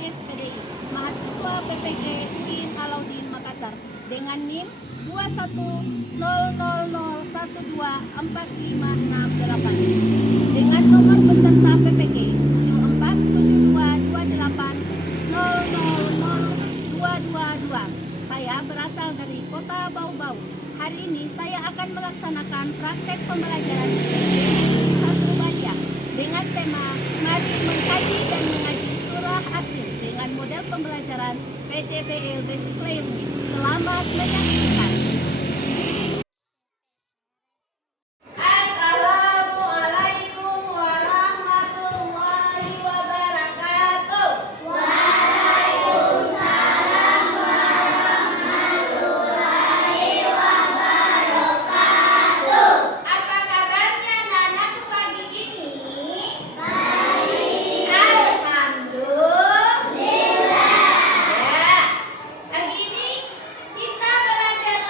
SPDI, mahasiswa PPG UIN Alauddin Makassar dengan NIM 210001245668 dengan nomor peserta PPG 747228000222. Saya berasal dari Kota Bau-Bau. Hari ini saya akan melaksanakan praktek pembelajaran satu Badiah dengan tema Mari Mengkaji dan Mengaji Surah At-Tin dengan model pembelajaran PJBL Basic Learning. Selamat menyaksikan. Assalamualaikum warahmatullahi wabarakatuh. Waalaikumsalam warahmatullahi wabarakatuh. Apa kabarnya anak-anakku pagi ini? Baik. Alhamdulillah. Ya. Pagi ini kita belajar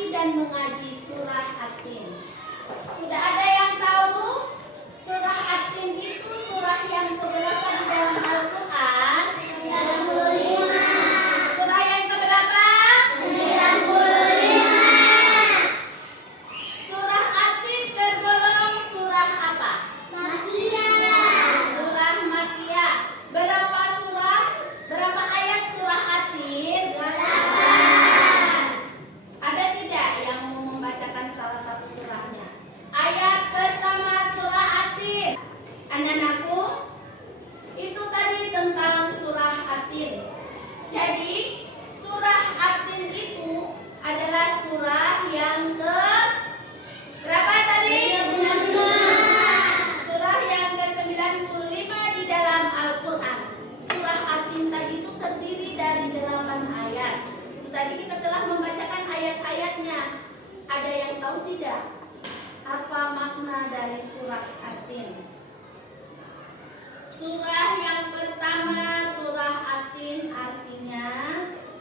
membacakan dan mengaji surah At-Tin. Sudah ada yang tahu surah At-Tin itu surah yang keberapa di dalam Al-Quran? 95. Surah yang keberapa? 95. Surah At-Tin tergolong surah apa? Makkiyah. Surah Makkiyah. Berapa surah? Berapa ayat surah At-Tin? 8. Ada tidak yang mau membacakan salah satu surahnya? Ayat pertama surah At-Tin. Anak-anakku, itu tadi tentang surah At-Tin. Jadi, surah At-Tin itu adalah surah yang ke berapa tadi? 95. Surah yang ke-95 di dalam Al-Quran. Surah At-Tin tadi itu terdiri dari 8 ayat. Itu tadi kita telah membacakan ayat-ayatnya. Ada yang tahu tidak? Apa makna dari surah At-Tin? Surah yang pertama, surah At-Tin artinya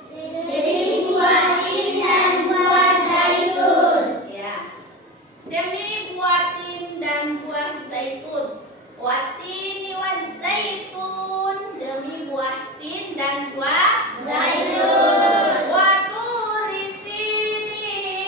demi buah tin dan buah zaitun. Ya. Demi buah tin dan buah zaitun. Watini wazaitun, demi buah tin dan buah zaitun. Waturi sinin,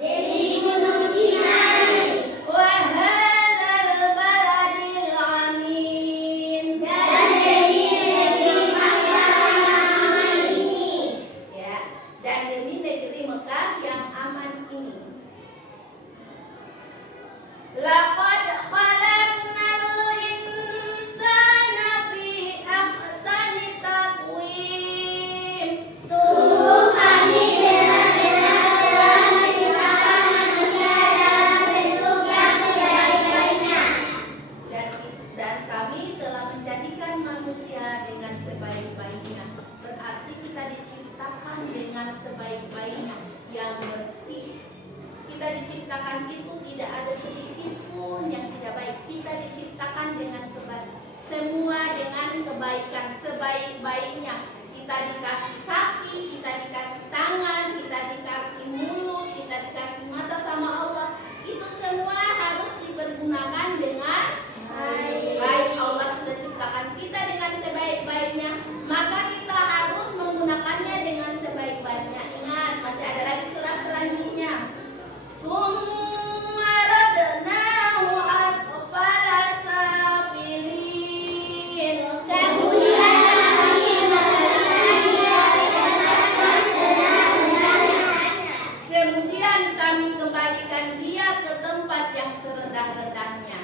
demi gunung Sinai. Wahadzal baladil amin, dan demi negeri Makkah yang aman ini. Ya, dan demi negeri Mekah yang aman ini. Laqad khalaqnal insana fi ahsani taqwim. Sungguh kami benar-benar telah menciptakan manusia dalam bentuk yang sebaik-baiknya. Dan kami telah menjadikan manusia dengan sebaik-baiknya. Berarti kita diciptakan dengan sebaik-baiknya, yang bersih. Kita diciptakan itu tidak ada sedikit pun yang tidak baik. Kita diciptakan dengan semua dengan kebaikan, sebaik-baiknya. Kita dikasih kaki, kita dikasih tangan, kita dikasih mulut, kita dikasih mata sama Allah. Itu semua harus dipergunakan dengan baik. Allah sudah ciptakan kita dengan sebaik-baiknya, maka kita harus menggunakannya dengan sebaik-baiknya. Ingat, masih ada lagi surah selanjutnya. Summa radnahu asfala safilin. Kemudian kami mengembalikan dia ke tempat serendah-rendahnya. Kemudian kami kembalikan dia ke tempat yang serendah-rendahnya,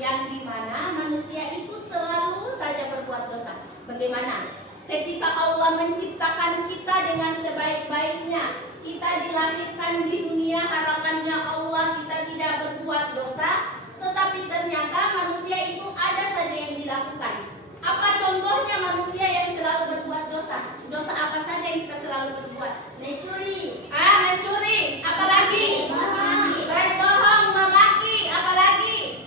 yang dimana manusia itu selalu saja berbuat dosa. Bagaimana? Ketika Allah menciptakan kita dengan sebaik-baiknya, kita dilahirkan di dunia, harapannya Allah kita tidak berbuat dosa, tetapi ternyata manusia itu ada saja yang dilakukan. Apa contohnya manusia yang selalu berbuat dosa? Dosa apa saja yang kita selalu berbuat? Mencuri. Mencuri. Apalagi? Berbohong, memaki. Apalagi?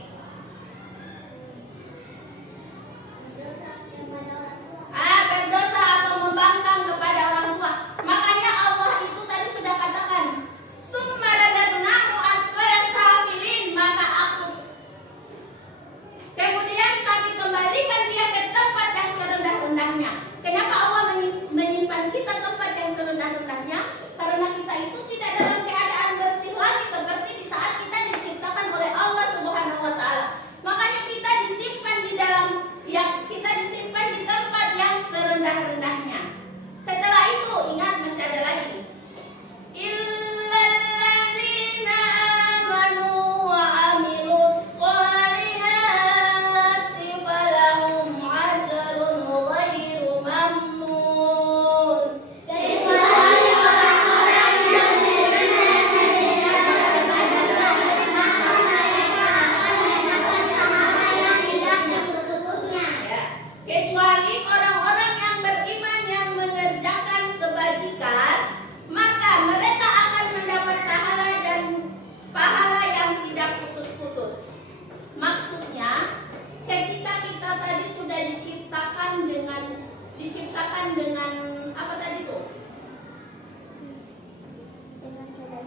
Berdosa atau membangkang kepada orang tua. Makanya Allah itu tadi sudah katakan, summa radadnahu asfala safilin, maka kemudian kami kembalikan dia ke tempat yang serendah-rendahnya. Kenapa Allah menyimpan kita tempat yang serendah-rendahnya? Karena kita itu tidak dalam keadaan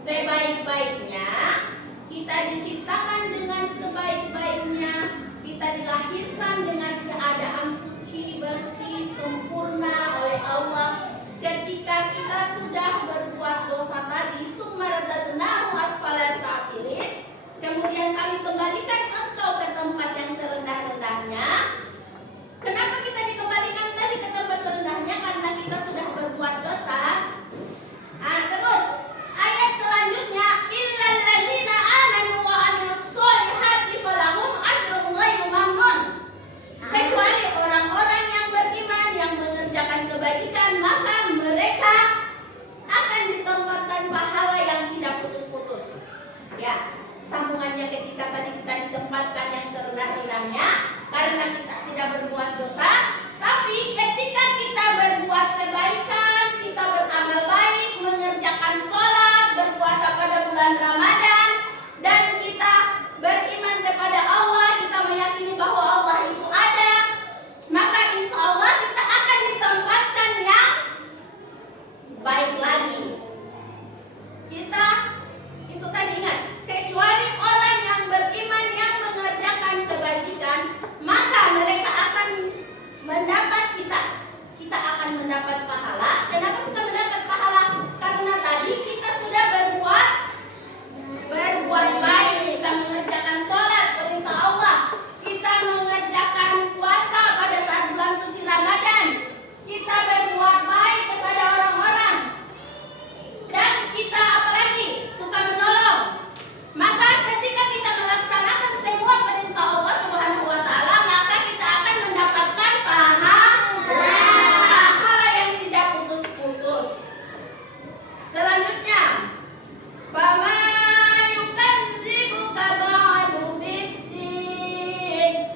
Sebaik-baiknya, kita diciptakan dengan sebaik-baiknya, kita dilahirkan dengan keadaan suci, bersih, sempurna oleh Allah. Ketika kita sudah berbuat dosa tadi, summaradadnahu asfala safilin, kemudian kami kembalikan engkau ke tempat yang serendah-rendahnya. Kenapa kita dikembalikan tadi ke tempat serendahnya? Karena kita sudah berbuat dosa. Terus ayat selanjutnya, illal ladzina amanu wa amilus sholihati falahum ajrun ghairu mamnun. Kecuali orang-orang yang beriman yang mengerjakan kebajikan, maka mereka akan ditempatkan pahala yang tidak putus-putus. Ya, sambungannya ketika tadi kita ditempatkan yang serendah-rendahnya karena kita tidak berbuat dosa, tapi ketika kita berbuat kebaikan, kita beramal baik, mengerjakan sholat, berpuasa pada bulan Ramadan, dan kita beriman kepada Allah, kita meyakini bahwa Allah itu ada, maka insya Allah kita akan ditempatkan yang baik lagi. Kita itu tadi ingat, kecuali orang yang beriman yang mengerjakan kebajikan, maka mereka akan mendapat kita akan mendapat pahala. Kenapa kita mendapat pahala? Karena tadi kita sudah berbuat baik, kita mengerjakan sholat perintah Allah, kita mengerjakan puasa pada saat bulan suci Ramadan, kita berbuat baik kepada orang-orang, dan kita apalagi suka menolong. Maka ketika kita melaksanakan semua perintah Allah Subhanahu wa taala, maka kita akan mendapatkan pahala yang tidak putus-putus. Selanjutnya, fama yukadzibuka ba'du biddin.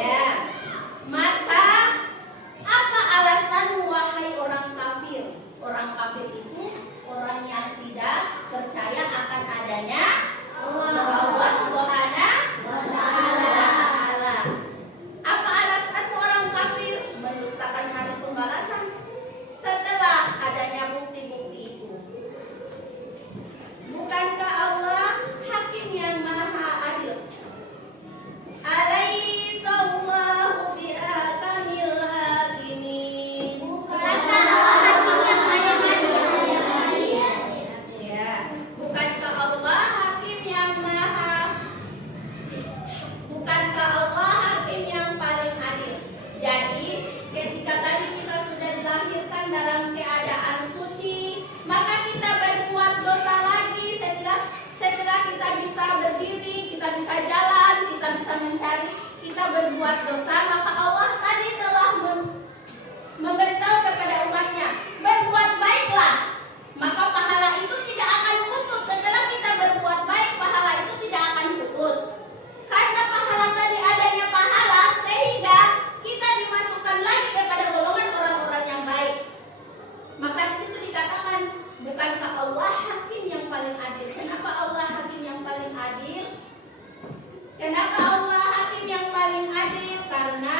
Ya, maka apa alasanmu wahai orang kafir? Orang kafir itu orang yang tidak percaya akan adanya Allah Subhanahu wa taala. Apa alasanmu orang kafir? Mendustakan hari pembalasan setelah adanya bukti-bukti itu. Bukankah Allah hakim yang maha adil? Alaysa Allahu bihakamil hakimin. Bukankah Allah hakim yang paling adil? Jadi ketika tadi kita sudah dilahirkan dalam keadaan suci, maka kita berbuat dosa lagi. Setelah kita bisa berdiri, kita bisa jalan, kita bisa mencari, kita berbuat dosa, maka Allah tadi telah memberitahu kepada umatnya, berbuat baiklah, maka pahala itu tidak akan putus. Setelah kita berbuat baik, pahala itu tidak akan putus. Karena pahala tadi adanya pahala, sehingga kita dimasukkan lagi kepada golongan orang-orang yang baik. Maka di situ dikatakan, bukankah Allah hakim yang paling adil? Kenapa Allah hakim yang paling adil? Kenapa Allah hakim yang paling adil? Karena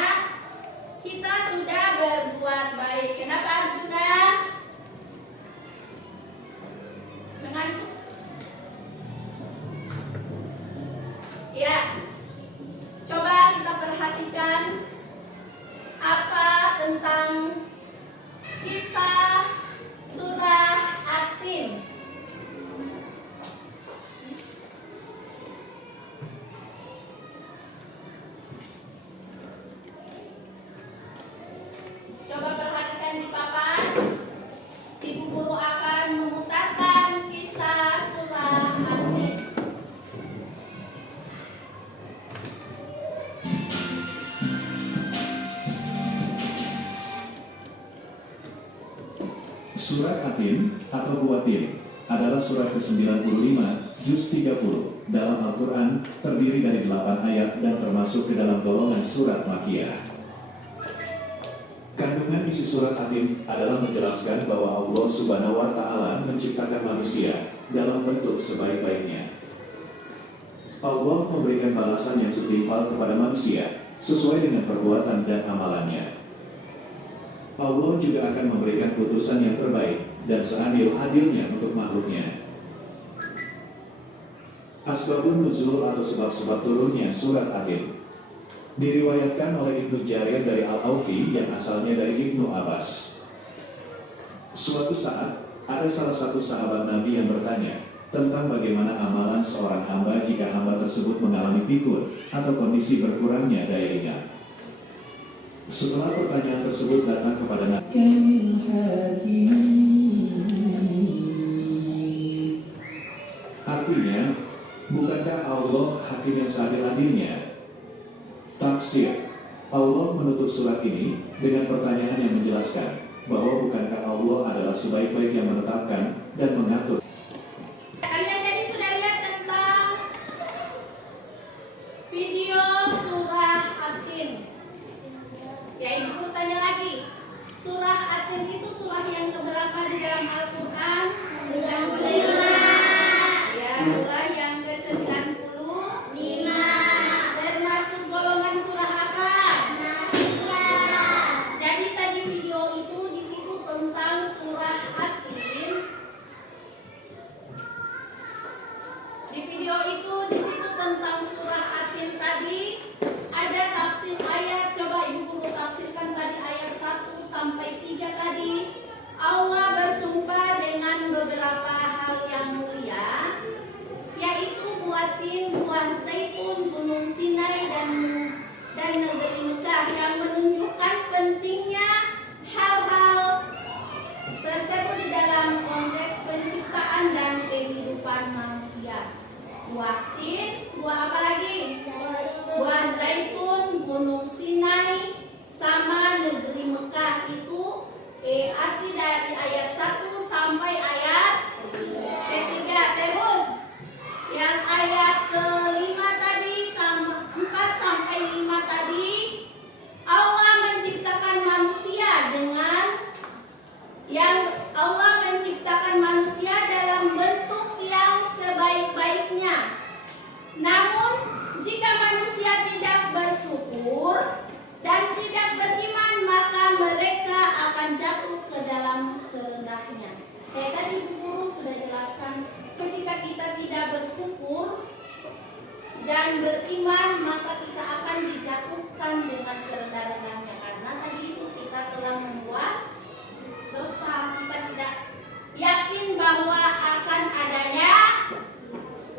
kita sudah berbuat baik. Kenapa Arjuna? Mengantuk? Ya, coba kita perhatikan apa tentang kisah surah At-Tin. Coba perhatikan di papan. Ibu guru akan memutarkan kisah surah At-Tin. Surat At-Tin atau Buatin adalah surat ke-95, juz 30 dalam Al-Quran, terdiri dari 8 ayat dan termasuk ke dalam golongan surat Makkiyah. Kandungan isi surat At-Tin adalah menjelaskan bahwa Allah Subhanahu wa Ta'ala menciptakan manusia dalam bentuk sebaik-baiknya. Allah memberikan balasan yang setimpal kepada manusia sesuai dengan perbuatan dan amalannya. Allah juga akan memberikan putusan yang terbaik dan seadil-adilnya untuk makhluknya. Asbabun nuzul atau sebab-sebab turunnya surat Atin diriwayatkan oleh Ibnu Jarir dari Al-Aufi yang asalnya dari Ibnu Abbas. Suatu saat, ada salah satu sahabat Nabi yang bertanya tentang bagaimana amalan seorang hamba jika hamba tersebut mengalami pikun atau kondisi berkurangnya daya ingat. Setelah pertanyaan tersebut datang kepada Nabi, artinya, bukankah Allah hakim yang seadil-adilnya? Tafsir, Allah menutup surat ini dengan pertanyaan yang menjelaskan bahwa bukankah Allah adalah sebaik-baik yang menetapkan dan mengatur. Kalian tadi sudah lihat tentang video surah Atin. Ya, ibu tanya lagi, surah Atin itu surah yang keberapa di dalam Al-Quran? Yang kelima. Ya, surah yang ke-95. Termasuk golongan surah apa? Jadi tadi video itu disebut tentang surah Atin. Di video itu disebut tentang surah Atin tadi ada tafsir ayat. Coba ibu guru tafsirkan tadi ayat 1 sampai 3 tadi. Allah bersumpah dengan beberapa hal yang mulia, yaitu buatin, buah zaitun, gunung Sinai dan negeri Mekah, yang menunjukkan pentingnya hal-hal tersebut di dalam konteks penciptaan dan kehidupan manusia. Buah tin, buah apa lagi? Buah zaitun, gunung Sinai, sama negeri Mekah itu arti dari ayat 1 sampai ayat ketiga. Terus yang ayat kelima tadi, 4 sampai 5 tadi, Allah menciptakan manusia dalam bentuk yang sebaik-baiknya. Namun jika manusia tidak bersyukur dan tidak beriman, maka mereka akan jatuh ke dalam serendahnya. Tadi Ibu Guru sudah jelaskan, ketika kita tidak bersyukur dan beriman, maka kita akan dijatuhkan dengan serendah-rendahnya. Karena tadi itu kita telah membuat dosa, kita tidak yakin bahwa akan adanya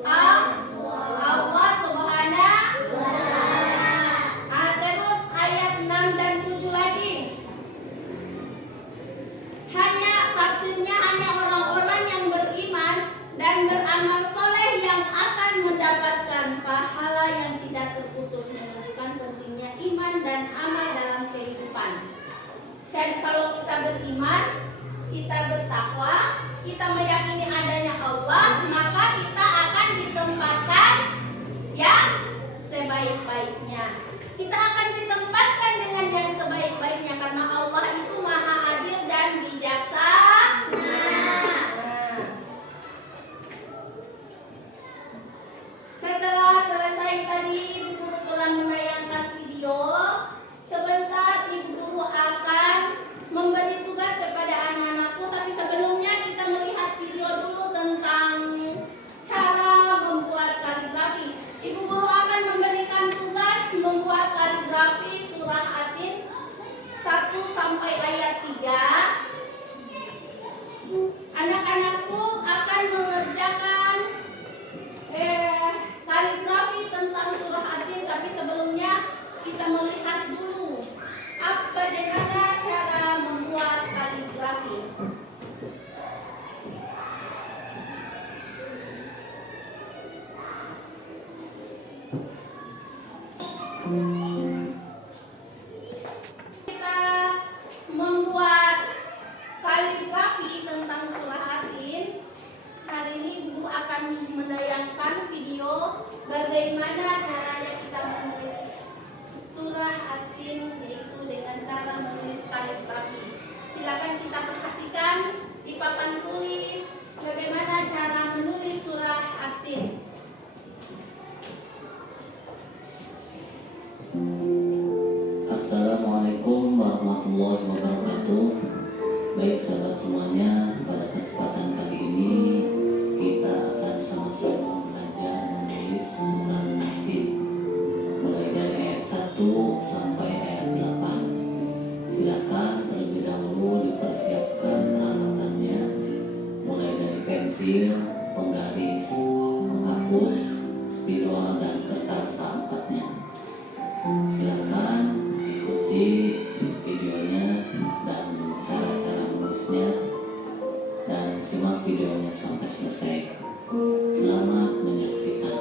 Allah Subhanahu wa Ta'ala. Terus ayat 6 dan 7 lagi. Tafsirnya hanya orang-orang yang beriman dan beramal soleh yang akan mendapatkan pahala yang tidak terputus, menunjukkan pentingnya iman dan amal dalam kehidupan. Jadi kalau kita beriman, kita bertakwa, kita meyakini adanya Allah, maka kita akan ditempatkan yang sebaik-baiknya. Kita akan ditempatkan dengan yang sebaik-baiknya karena Allah itu maha adil dan bijaksana. Setelah selesai tadi Ibu Guru telah menayangkan video. Sebentar Ibu Guru akan memberi tugas kepada anak-anakku, tapi sebelumnya kita melihat video dulu tentang cara membuat kaligrafi. Ibu Guru akan memberikan tugas membuat kaligrafi surah Atin 1 sampai ayat 3. Anak-anakku akan mengerjakan kaligrafi tentang surah Atin, tapi sebelumnya kita melihat dulu bagaimana cara membuat kaligrafi. Kita membuat kaligrafi tentang surah Atin. Hari ini Ibu akan menayangkan video bagaimana caranya kita menulis surah Atin, yaitu dengan cara menulis kaligrafi. Silakan kita perhatikan di papan tulis bagaimana cara menulis surah Atin. videonya dan cara-cara menulisnya, dan simak videonya sampai selesai. Selamat menyaksikan.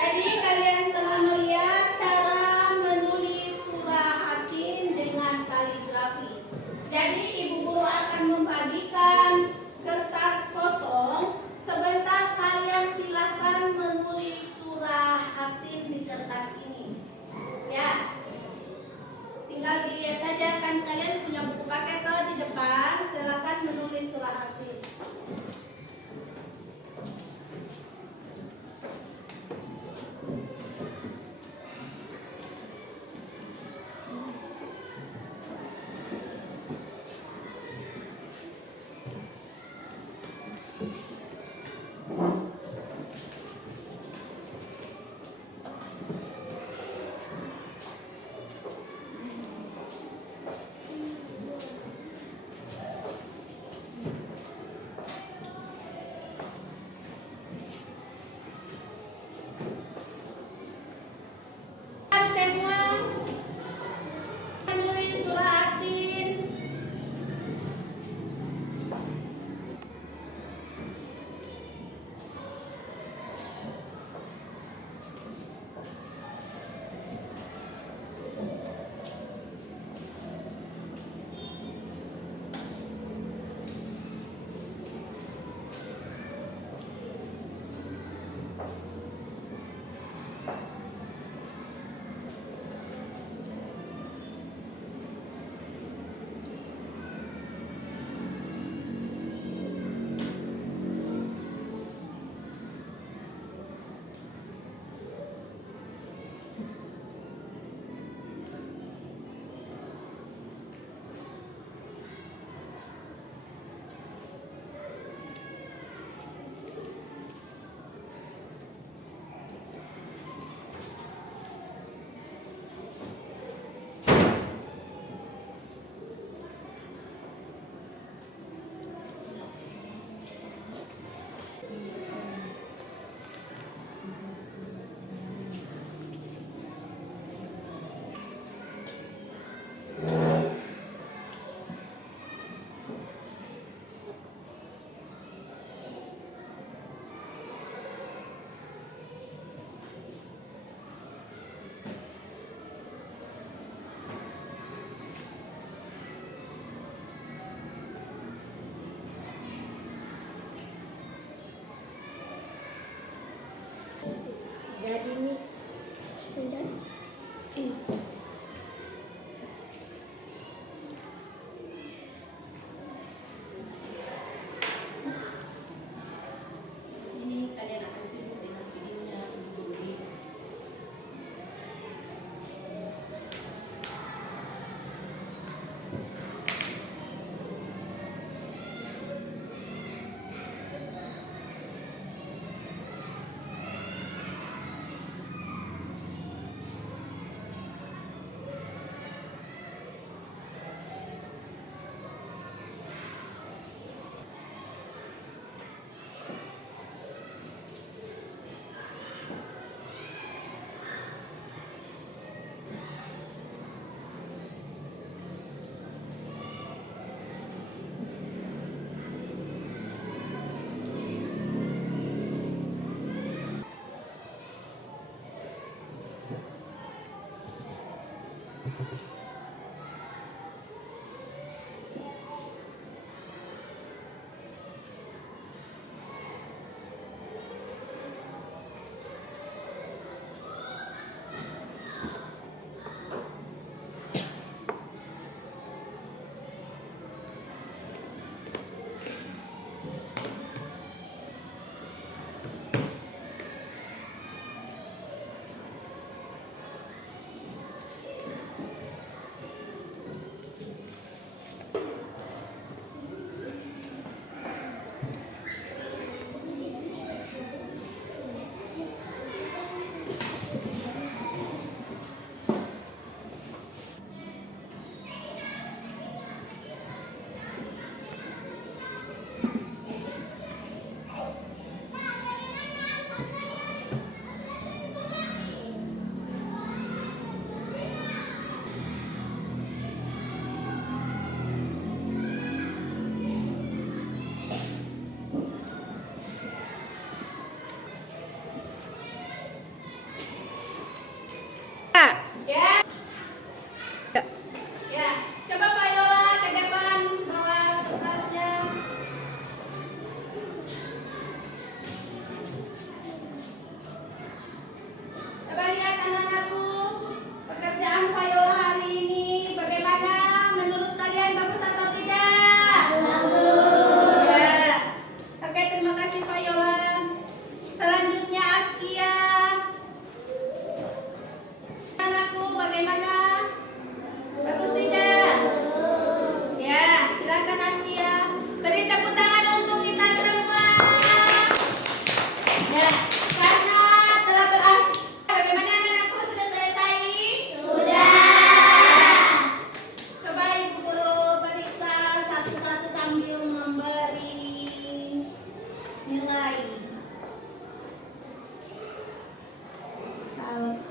Tadi kalian telah melihat cara menulis surah Atin dengan kaligrafi. Jadi ibu guru akan membagikan kertas kosong. Sebentar kalian silakan menulis surah Atin di kertas ini. Ya, tinggal dilihat saja, kan kalian punya buku paket atau di depan. Silakan menulis surah Atin. Semua menulis surah Atin. Jadi nih, sudah. Sini kalian akan sibuk dengan videonya dulu.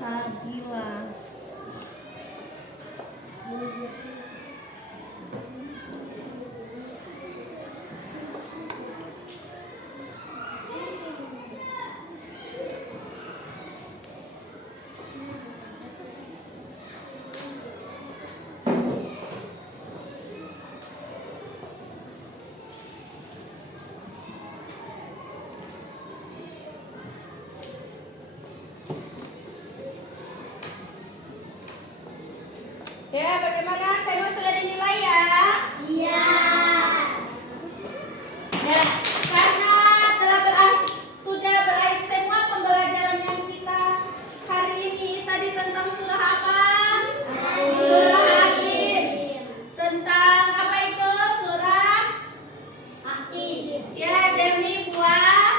Sabila. Ya, bagaimana? Saya sudah dinilai ya? Iya. Ya, karena sudah berakhir semua pembelajaran yang kita hari ini tadi tentang surah apa? Surah Atin. Tentang apa itu? Surah Atin. Ya, demi buah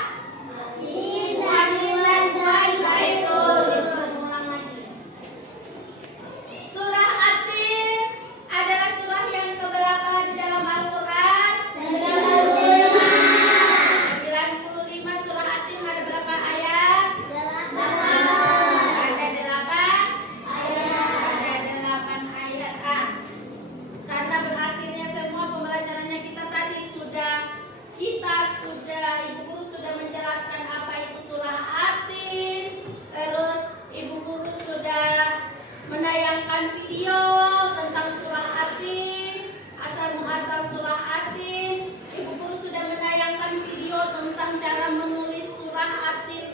buah zaitun. Ulang lagi. Surah Atin adalah surah yang keberapa di dalam Al-Quran? 95. Surah Atin ada berapa ayat? 8. Ada 8 ayat. Ada 8 ayat. Karena berakhirnya semua pembelajarannya kita tadi Ibu Guru sudah menjelaskan apa itu surah Atin. Terus Ibu Guru sudah menayangkan video tentang surah Atin, asal muasal surah Atin. Ibu Guru sudah menayangkan video tentang cara menulis surah Atin,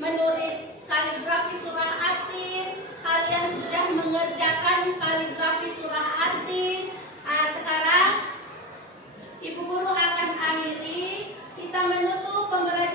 menulis kaligrafi surah Atin. Kalian sudah mengerjakan kaligrafi surah Atin. Sekarang Ibu Guru akan akhiri, kita menutup pembelajaran